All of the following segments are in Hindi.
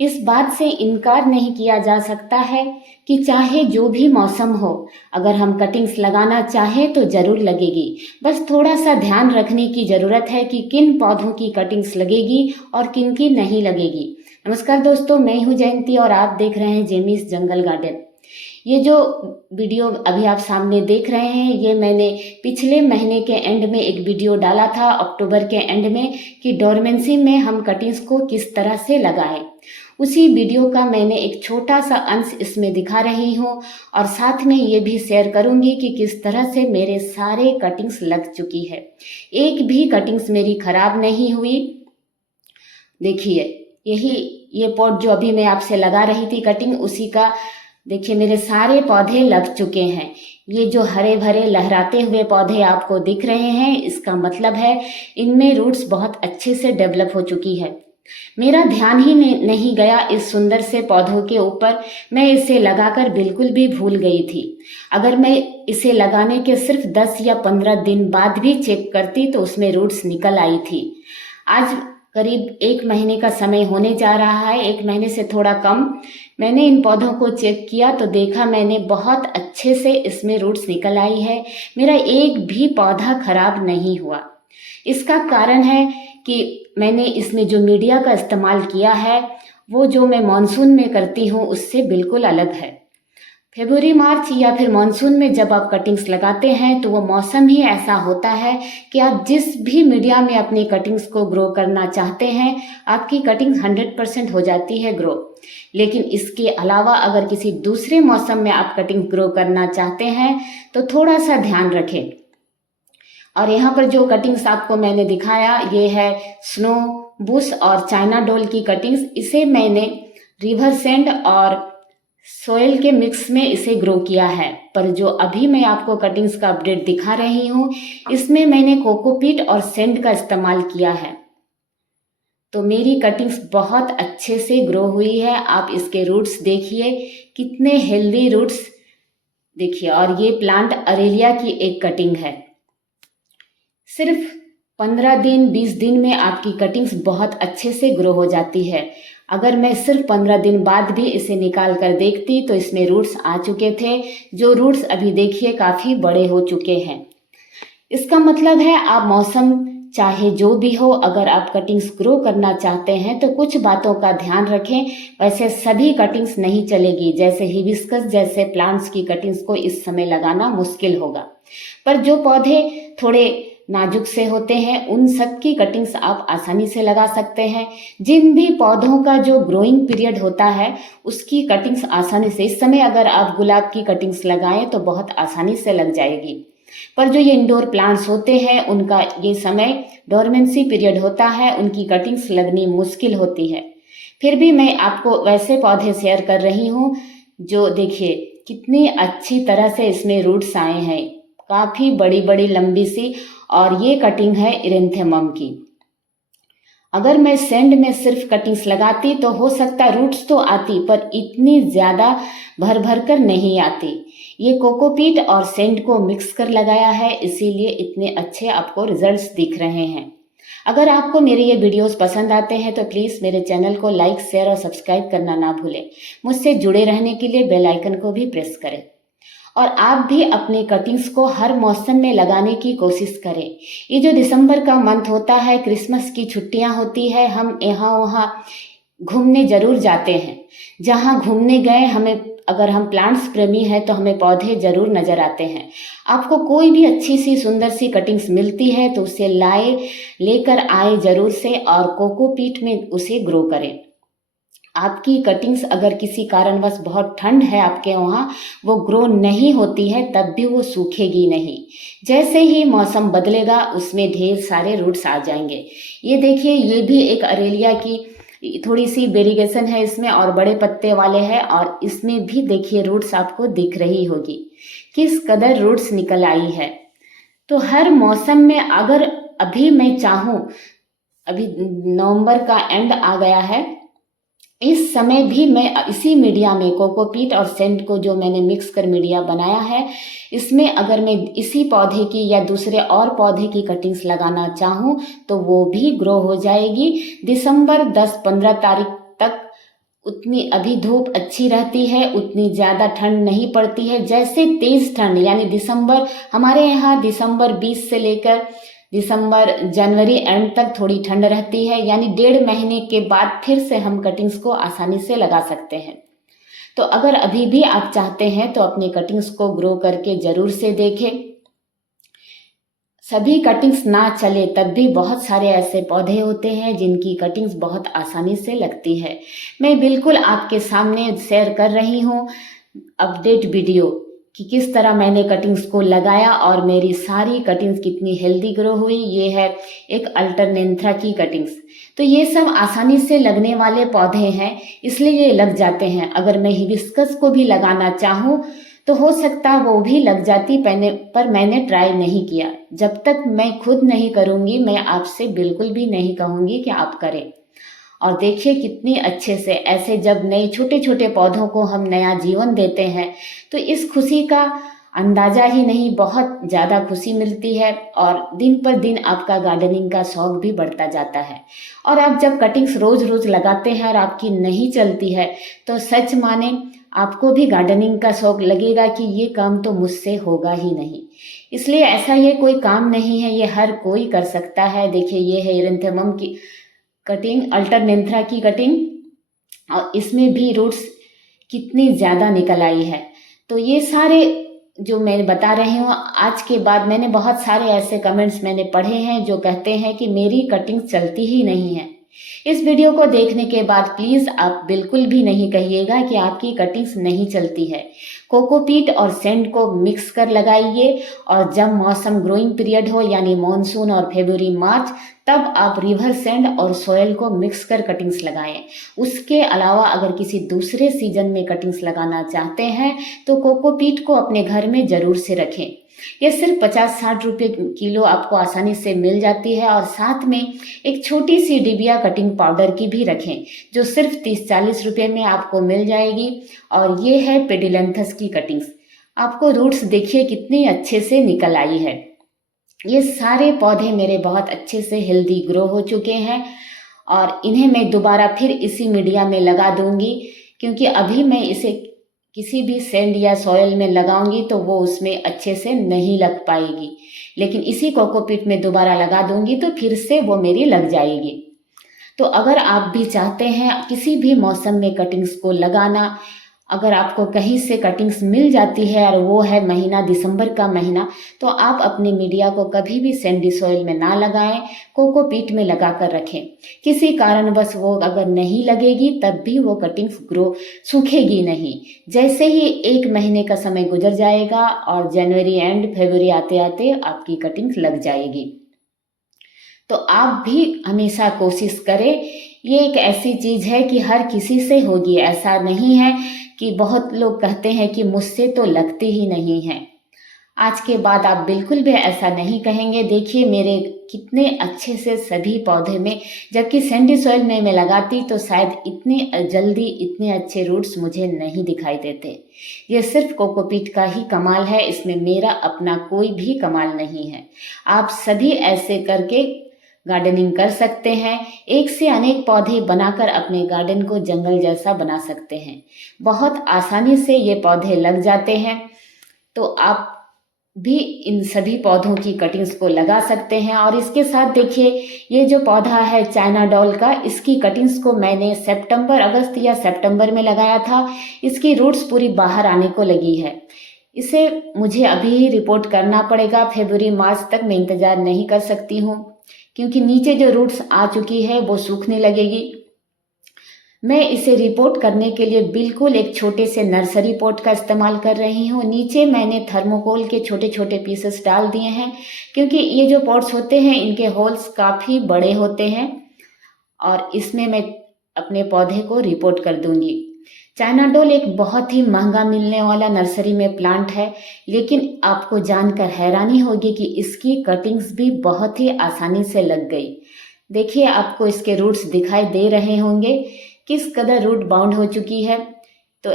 इस बात से इनकार नहीं किया जा सकता है कि चाहे जो भी मौसम हो, अगर हम कटिंग्स लगाना चाहें तो ज़रूर लगेगी। बस थोड़ा सा ध्यान रखने की ज़रूरत है कि किन पौधों की कटिंग्स लगेगी और किन की नहीं लगेगी। नमस्कार दोस्तों, मैं हूँ जयंती और आप देख रहे हैं जेमीस जंगल गार्डन। ये जो वीडियो अभी आप सामने देख रहे हैं, ये मैंने पिछले महीने के एंड में एक वीडियो डाला था, अक्टूबर के एंड में, कि डोरमेंसी में हम कटिंग्स को किस तरह से लगाएं। उसी वीडियो का मैंने एक छोटा सा अंश इसमें दिखा रही हूँ और साथ में ये भी शेयर करूँगी कि किस तरह से मेरे सारे कटिंग्स लग चुकी है। एक भी कटिंग्स मेरी खराब नहीं हुई। देखिए, यही ये पॉट जो अभी मैं आपसे लगा रही थी कटिंग, उसी का देखिए मेरे सारे पौधे लग चुके हैं। ये जो हरे भरे लहराते हुए पौधे आपको दिख रहे हैं, इसका मतलब है इनमें रूट्स बहुत अच्छे से डेवलप हो चुकी है। मेरा ध्यान ही नहीं गया इस सुंदर से पौधों के ऊपर। मैं इसे लगाकर बिल्कुल भी भूल गई थी। अगर मैं इसे लगाने के सिर्फ 10 या 15 दिन बाद भी चेक करती तो उसमें रूट्स निकल आई थी। आज करीब 1 महीने का समय होने जा रहा है, 1 महीने से थोड़ा कम। मैंने इन पौधों को चेक किया तो देखा मैंने बहुत अच्छे से इसमें रूट्स निकल आई है। मेरा एक भी पौधा खराब नहीं हुआ। इसका कारण है कि मैंने इसमें जो मीडिया का इस्तेमाल किया है, वो जो मैं मानसून में करती हूँ उससे बिल्कुल अलग है। फरवरी मार्च या फिर मानसून में जब आप कटिंग्स लगाते हैं तो वो मौसम ही ऐसा होता है कि आप जिस भी मीडिया में अपनी कटिंग्स को ग्रो करना चाहते हैं, आपकी कटिंग्स 100% हो जाती है ग्रो। लेकिन इसके अलावा अगर किसी दूसरे मौसम में आप कटिंग ग्रो करना चाहते हैं तो थोड़ा सा ध्यान रखें। और यहाँ पर जो कटिंग्स आपको मैंने दिखाया, ये है स्नो बुश और चाइना डोल की कटिंग्स। इसे मैंने रिवर सैंड और सोयल के मिक्स में इसे ग्रो किया है। पर जो अभी मैं आपको कटिंग्स का अपडेट दिखा रही हूँ, इसमें मैंने कोकोपीट और सैंड का इस्तेमाल किया है। तो मेरी कटिंग्स बहुत अच्छे से ग्रो हुई है। आप इसके रूट्स देखिए, कितने हेल्दी रूट्स देखिए। और ये प्लांट अरेलिया की एक कटिंग है। सिर्फ 15 दिन 20 दिन में आपकी कटिंग्स बहुत अच्छे से ग्रो हो जाती है। अगर मैं सिर्फ 15 दिन बाद भी इसे निकाल कर देखती तो इसमें रूट्स आ चुके थे। जो रूट्स अभी देखिए काफ़ी बड़े हो चुके हैं। इसका मतलब है आप मौसम चाहे जो भी हो, अगर आप कटिंग्स ग्रो करना चाहते हैं तो कुछ बातों का ध्यान रखें। वैसे सभी कटिंग्स नहीं चलेगी, जैसे हिबिस्कस जैसे प्लांट्स की कटिंग्स को इस समय लगाना मुश्किल होगा। पर जो पौधे थोड़े नाजुक से होते हैं, उन सब की कटिंग्स आप आसानी से लगा सकते हैं। जिन भी पौधों का जो ग्रोइंग पीरियड होता है, उसकी कटिंग्स आसानी से, इस समय अगर आप गुलाब की कटिंग्स लगाएं तो बहुत आसानी से लग जाएगी। पर जो ये इंडोर प्लांट्स होते हैं, उनका ये समय डोरमेंसी पीरियड होता है, उनकी कटिंग्स लगनी मुश्किल होती है। फिर भी मैं आपको वैसे पौधे शेयर कर रही हूँ जो देखिए कितनी अच्छी तरह से इसमें रूट्स आए हैं, काफ़ी बड़ी बड़ी लंबी सी। और ये कटिंग है इरेंथेमम की। अगर मैं सैंड में सिर्फ कटिंग्स लगाती तो हो सकता रूट्स तो आती, पर इतनी ज़्यादा भर भर कर नहीं आती। ये कोकोपीट और सैंड को मिक्स कर लगाया है, इसीलिए इतने अच्छे आपको रिजल्ट्स दिख रहे हैं। अगर आपको मेरे ये वीडियोस पसंद आते हैं तो प्लीज़ मेरे चैनल को लाइक, शेयर और सब्सक्राइब करना ना भूलें। मुझसे जुड़े रहने के लिए बेल आइकन को भी प्रेस करें। और आप भी अपनी कटिंग्स को हर मौसम में लगाने की कोशिश करें। ये जो दिसंबर का मंथ होता है, क्रिसमस की छुट्टियां होती है, हम यहाँ वहाँ घूमने ज़रूर जाते हैं। जहाँ घूमने गए, हमें अगर हम प्लांट्स प्रेमी हैं तो हमें पौधे ज़रूर नज़र आते हैं। आपको कोई भी अच्छी सी सुंदर सी कटिंग्स मिलती है तो उसे लेकर आए ज़रूर से और कोकोपीट में उसे ग्रो करें। आपकी कटिंग्स अगर किसी कारणवश बहुत ठंड है आपके वहाँ, वो ग्रो नहीं होती है, तब भी वो सूखेगी नहीं। जैसे ही मौसम बदलेगा उसमें ढेर सारे रूट्स आ जाएंगे। ये देखिए, ये भी एक अरेलिया की थोड़ी सी वेरिएशन है इसमें और बड़े पत्ते वाले हैं। और इसमें भी देखिए रूट्स आपको दिख रही होगी, किस कदर रूट्स निकल आई है। तो हर मौसम में अगर अभी मैं चाहूँ, अभी नवंबर का एंड आ गया है, इस समय भी मैं इसी मीडिया में कोकोपीट और सेंट को जो मैंने मिक्स कर मीडिया बनाया है, इसमें अगर मैं इसी पौधे की या दूसरे और पौधे की कटिंग्स लगाना चाहूँ तो वो भी ग्रो हो जाएगी। दिसंबर 10-15 तारीख तक उतनी अभी धूप अच्छी रहती है, उतनी ज़्यादा ठंड नहीं पड़ती है। जैसे तेज़ ठंड यानी दिसंबर, हमारे यहाँ दिसंबर 20 से लेकर दिसंबर जनवरी एंड तक थोड़ी ठंड रहती है, यानी 1.5 महीने के बाद फिर से हम कटिंग्स को आसानी से लगा सकते हैं। तो अगर अभी भी आप चाहते हैं तो अपने कटिंग्स को ग्रो करके ज़रूर से देखें। सभी कटिंग्स ना चले तब भी बहुत सारे ऐसे पौधे होते हैं जिनकी कटिंग्स बहुत आसानी से लगती है। मैं बिल्कुल आपके सामने शेयर कर रही हूँ अपडेट वीडियो कि किस तरह मैंने कटिंग्स को लगाया और मेरी सारी कटिंग्स कितनी हेल्दी ग्रो हुई। ये है एक अल्टरनेंथ्रा की कटिंग्स। तो ये सब आसानी से लगने वाले पौधे हैं, इसलिए ये लग जाते हैं। अगर मैं हिबिस्कस को भी लगाना चाहूँ तो हो सकता है वो भी लग जाती, पर मैंने ट्राई नहीं किया। जब तक मैं खुद नहीं करूँगी मैं आपसे बिल्कुल भी नहीं कहूँगी कि आप करें। और देखिए कितनी अच्छे से ऐसे जब नए छोटे छोटे पौधों को हम नया जीवन देते हैं तो इस खुशी का अंदाज़ा ही नहीं, बहुत ज़्यादा खुशी मिलती है। और दिन पर दिन आपका गार्डनिंग का शौक भी बढ़ता जाता है। और आप जब कटिंग्स रोज़ रोज़ लगाते हैं और आपकी नहीं चलती है तो सच माने आपको भी गार्डनिंग का शौक लगेगा कि ये काम तो मुझसे होगा ही नहीं। इसलिए ऐसा ये कोई काम नहीं है, ये हर कोई कर सकता है। देखिए ये है एरिंथेमम की कटिंग, अल्टरनेंथ्रा की कटिंग, और इसमें भी रूट्स कितनी ज़्यादा निकल आई है। तो ये सारे जो मैं बता रही हूँ, आज के बाद मैंने बहुत सारे ऐसे कमेंट्स मैंने पढ़े हैं जो कहते हैं कि मेरी कटिंग चलती ही नहीं है। इस वीडियो को देखने के बाद प्लीज़ आप बिल्कुल भी नहीं कहिएगा कि आपकी कटिंग्स नहीं चलती है। कोकोपीट और सैंड को मिक्स कर लगाइए, और जब मौसम ग्रोइंग पीरियड हो यानी मानसून और फरवरी मार्च, तब आप रिवर सैंड और सॉयल को मिक्स कर कटिंग्स लगाएं। उसके अलावा अगर किसी दूसरे सीजन में कटिंग्स लगाना चाहते हैं तो कोकोपीट को अपने घर में ज़रूर से रखें। ये सिर्फ 50-60 रुपये किलो आपको आसानी से मिल जाती है। और साथ में एक छोटी सी डिबिया कटिंग पाउडर की भी रखें जो सिर्फ 30-40 रुपये में आपको मिल जाएगी। और ये है पेडिलेंथस की कटिंग्स। आपको रूट्स देखिए कितनी अच्छे से निकल आई है। ये सारे पौधे मेरे बहुत अच्छे से हेल्दी ग्रो हो चुके हैं और इन्हें मैं दोबारा फिर इसी मीडिया में लगा दूंगी, क्योंकि अभी मैं इसे किसी भी सैंड या सॉयल में लगाऊंगी तो वो उसमें अच्छे से नहीं लग पाएगी, लेकिन इसी कोकोपीट में दोबारा लगा दूंगी तो फिर से वो मेरी लग जाएगी। तो अगर आप भी चाहते हैं किसी भी मौसम में कटिंग्स को लगाना, अगर आपको कहीं से कटिंग्स मिल जाती है और वो है महीना दिसंबर का महीना, तो आप अपने मीडिया को कभी भी सैंडी सॉइल में ना लगाएं, कोकोपीट में लगा कर रखें। किसी कारणवश वो अगर नहीं लगेगी तब भी वो कटिंग्स ग्रो सूखेगी नहीं। जैसे ही 1 महीने का समय गुजर जाएगा और जनवरी एंड फरवरी आते आते आपकी कटिंग्स लग जाएगी। तो आप भी हमेशा कोशिश करें। ये एक ऐसी चीज़ है कि हर किसी से होगी, ऐसा नहीं है कि बहुत लोग कहते हैं कि मुझसे तो लगती ही नहीं है। आज के बाद आप बिल्कुल भी ऐसा नहीं कहेंगे। देखिए मेरे कितने अच्छे से सभी पौधे में, जबकि सैंडी सॉइल में मैं लगाती तो शायद इतनी जल्दी इतने अच्छे रूट्स मुझे नहीं दिखाई देते। ये सिर्फ कोकोपीट का ही कमाल है, इसमें मेरा अपना कोई भी कमाल नहीं है। आप सभी ऐसे करके गार्डनिंग कर सकते हैं। एक से अनेक पौधे बनाकर अपने गार्डन को जंगल जैसा बना सकते हैं। बहुत आसानी से ये पौधे लग जाते हैं। तो आप भी इन सभी पौधों की कटिंग्स को लगा सकते हैं। और इसके साथ देखिए ये जो पौधा है चाइना डॉल का, इसकी कटिंग्स को मैंने अगस्त या सितंबर में लगाया था। इसकी रूट्स पूरी बाहर आने को लगी है। इसे मुझे अभी ही रिपोर्ट करना पड़ेगा। फरवरी मार्च तक मैं इंतज़ार नहीं कर सकती हूँ, क्योंकि नीचे जो रूट्स आ चुकी है वो सूखने लगेगी। मैं इसे रिपोर्ट करने के लिए बिल्कुल एक छोटे से नर्सरी पॉट का इस्तेमाल कर रही हूँ। नीचे मैंने थर्मोकोल के छोटे छोटे पीसेस डाल दिए हैं, क्योंकि ये जो पॉट्स होते हैं इनके होल्स काफ़ी बड़े होते हैं और इसमें मैं अपने पौधे को रिपोर्ट कर दूंगी। चाइना डोल एक बहुत ही महंगा मिलने वाला नर्सरी में प्लांट है, लेकिन आपको जानकर हैरानी होगी कि इसकी कटिंग्स भी बहुत ही आसानी से लग गई। देखिए आपको इसके रूट्स दिखाई दे रहे होंगे किस कदर रूट बाउंड हो चुकी है। तो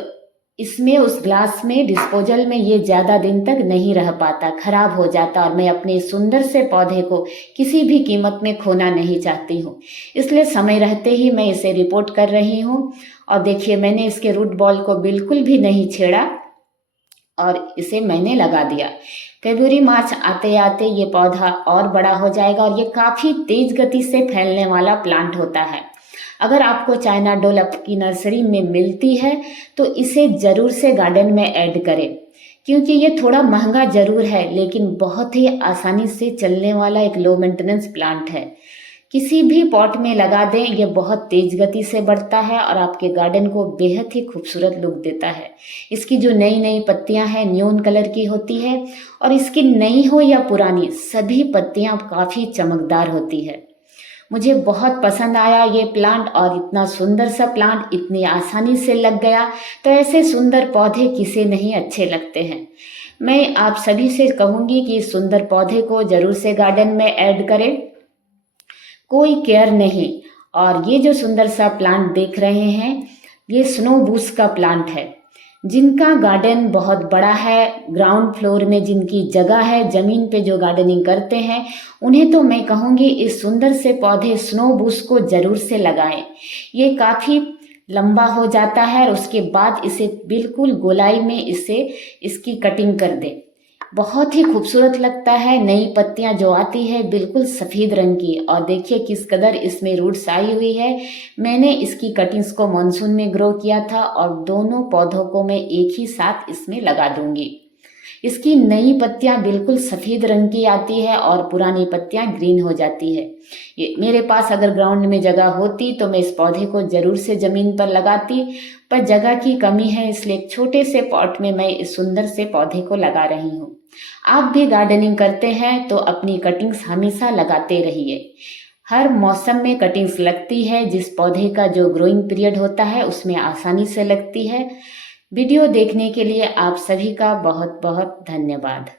इसमें उस ग्लास में डिस्पोजल में ये ज़्यादा दिन तक नहीं रह पाता, खराब हो जाता, और मैं अपने सुंदर से पौधे को किसी भी कीमत में खोना नहीं चाहती हूँ। इसलिए समय रहते ही मैं इसे रिपोर्ट कर रही हूँ। और देखिए, मैंने इसके रूट बॉल को बिल्कुल भी नहीं छेड़ा और इसे मैंने लगा दिया। फरवरी मार्च आते आते ये पौधा और बड़ा हो जाएगा और ये काफ़ी तेज गति से फैलने वाला प्लांट होता है। अगर आपको चाइना डोल आपकी नर्सरी में मिलती है तो इसे ज़रूर से गार्डन में ऐड करें, क्योंकि ये थोड़ा महंगा ज़रूर है लेकिन बहुत ही आसानी से चलने वाला एक लो मेंटेनेंस प्लांट है। किसी भी पॉट में लगा दें, ये बहुत तेज गति से बढ़ता है और आपके गार्डन को बेहद ही खूबसूरत लुक देता है। इसकी जो नई नई पत्तियां हैं न्यून कलर की होती है और इसकी नई हो या पुरानी सभी पत्तियां काफ़ी चमकदार होती है। मुझे बहुत पसंद आया ये प्लांट, और इतना सुंदर सा प्लांट इतनी आसानी से लग गया, तो ऐसे सुंदर पौधे किसे नहीं अच्छे लगते हैं। मैं आप सभी से कहूँगी कि इस सुंदर पौधे को ज़रूर से गार्डन में ऐड करें, कोई केयर नहीं। और ये जो सुंदर सा प्लांट देख रहे हैं, ये स्नो बूस का प्लांट है। जिनका गार्डन बहुत बड़ा है, ग्राउंड फ्लोर में जिनकी जगह है, ज़मीन पे जो गार्डनिंग करते हैं, उन्हें तो मैं कहूँगी इस सुंदर से पौधे स्नो बूस को ज़रूर से लगाएं। ये काफ़ी लंबा हो जाता है और उसके बाद इसे बिल्कुल गोलाई में इसकी कटिंग कर दें। बहुत ही खूबसूरत लगता है। नई पत्तियां जो आती है बिल्कुल सफ़ेद रंग की, और देखिए किस कदर इसमें रूट्स आई हुई है। मैंने इसकी कटिंग्स को मानसून में ग्रो किया था और दोनों पौधों को मैं एक ही साथ इसमें लगा दूंगी। इसकी नई पत्तियां बिल्कुल सफ़ेद रंग की आती है और पुरानी पत्तियां ग्रीन हो जाती है। ये मेरे पास अगर ग्राउंड में जगह होती तो मैं इस पौधे को ज़रूर से ज़मीन पर लगाती, पर जगह की कमी है, इसलिए एक छोटे से पॉट में मैं इस सुंदर से पौधे को लगा रही हूँ। आप भी गार्डनिंग करते हैं तो अपनी कटिंग्स हमेशा लगाते रहिए। हर मौसम में कटिंग्स लगती है, जिस पौधे का जो ग्रोइंग पीरियड होता है उसमें आसानी से लगती है। वीडियो देखने के लिए आप सभी का बहुत बहुत धन्यवाद।